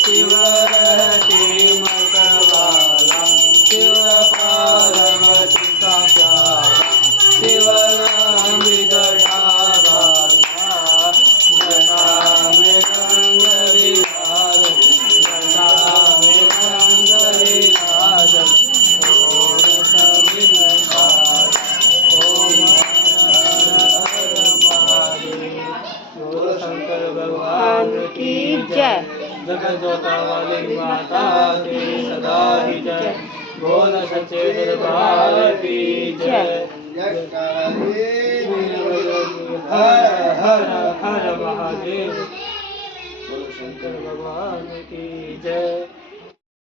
शिव रहती मतवाला, शिव पार्वती का प्यारा, शिव नाम जटावा, जटा में गंग विराज, जटा में गंग विराज, ओम सभी नकार, ओम हर महादेव। बोलो शंकर भगवान की जय, जगत जोता वाली माता की सदा ही जय, बोल सच्चे दरबार की जय। हर हर हर महादेव, बोलो शंकर भगवान की जय।